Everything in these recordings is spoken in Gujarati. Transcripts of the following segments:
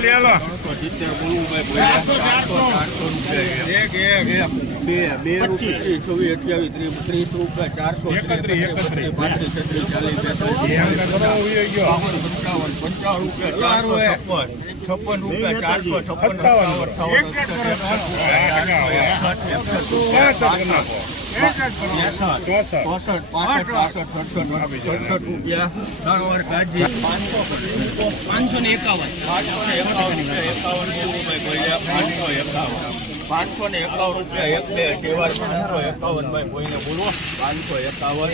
થેલી હાલો બે બે રૂપિયા છવ્વીસ અઠ્યાવીસ ત્રીસ ત્રીસ રૂપિયા ચારસો. પાંત્રીસ છત્રીસ ચાલીસ પંચાવન પંચાવન રૂપિયા છપ્પન રૂપિયા ચારસો છપ્પન પાંચસો ને એકાવન પાંચસો ને એકાવન પાંચસો એકાવન પાંચસો ને એકાવન રૂપિયા એક બે તહેવાર પાંચસો એકાવન ભાઈ કોઈને બોલવો પાંચસો એકાવન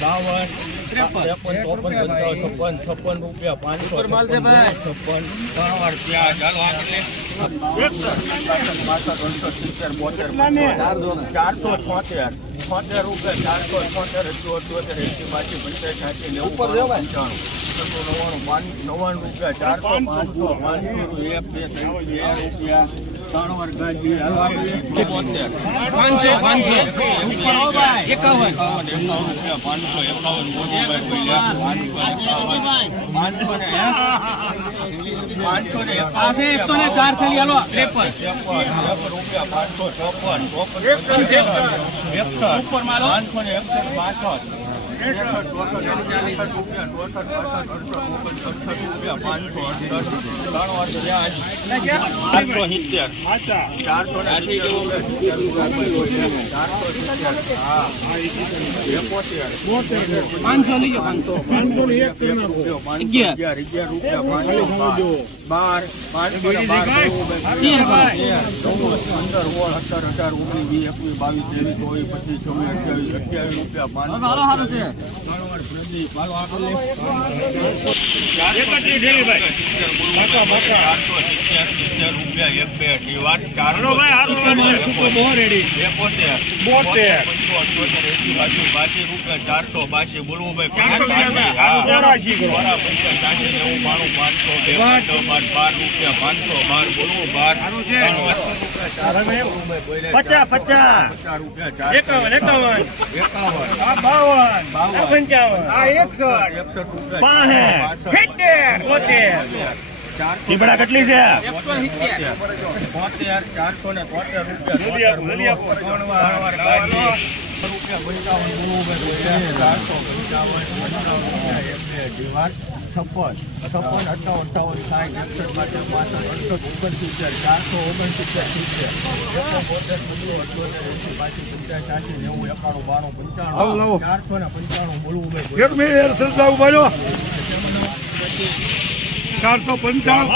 બાવન, ત્રેપન, ચોપન, પંચાવન, છપ્પન, રૂપિયા, પાંચસો, છપ્પન ત્રણ ત્યાં ચાલો આગળ ચારસો છોતેર છોતેર રૂપિયા ચારસો, છોતેર અઠ્યોતેર એસી બાસી, પંચાયત સાચી નેવું પંચાણું છસો નવ્વાણું રૂપિયા ચારસો પાંચસો પાંચસો એક રૂપિયા ત્રણ વાર ગાડી બોતેર પાંચસો પાંચસો એકાવન એકાવન રૂપિયા પાંચસો એકાવન પાંચસો પાંચસો ને પાંચસો ને એકસો ને ચાર થેલી હાલો રૂપિયા પાંચસો ચોપન ચોપન એકસઠ ઉપર પાંચસો ને એકસઠ બાસઠ ચારસો ને પાંચસો લીજો પાંચસો પાંચસો. અગિયાર અગિયાર રૂપિયા બાર. પંદર સોળ સત્તર અઢાર ઓગણીસ વીસ એકવીસ બાવીસ ત્રેવીસ ચોવીસ પચીસ છવ્વીસ અઠ્યાવીસ અઠ્યાવીસ રૂપિયા પાંચસો ચારસો બાસી, બોલવું ભાઈ પાંચસો બાર, રૂપિયા, પાંચસો, બાર, બોલવું, બાર. પચાસ. પચાસ રૂપિયા, એકાવન એકાવન એકાવન. બાવન ટીપડા કેટલી છે? ચારસો ને તોતેર રૂપિયા. રૂપિયા પંચાવન, ચારસો પંચાવન, પંચાવન છપ્પન છપ્પન અઠાવન અઠાવન સાઠ એકસઠ બાસઠ પાસઠ અડસઠ ઓગણસિત્તેર ચારસો ઓગણસિત્તેર સિત્તેર. એકોતેર પંદર અઠ્યોતેર એંસી બાસી પંચાયત સાસી નેવું એકાણું બાણું પંચાણું ચારસો ને પંચાણું બોલવું ભાઈ ચારસો પંચાવન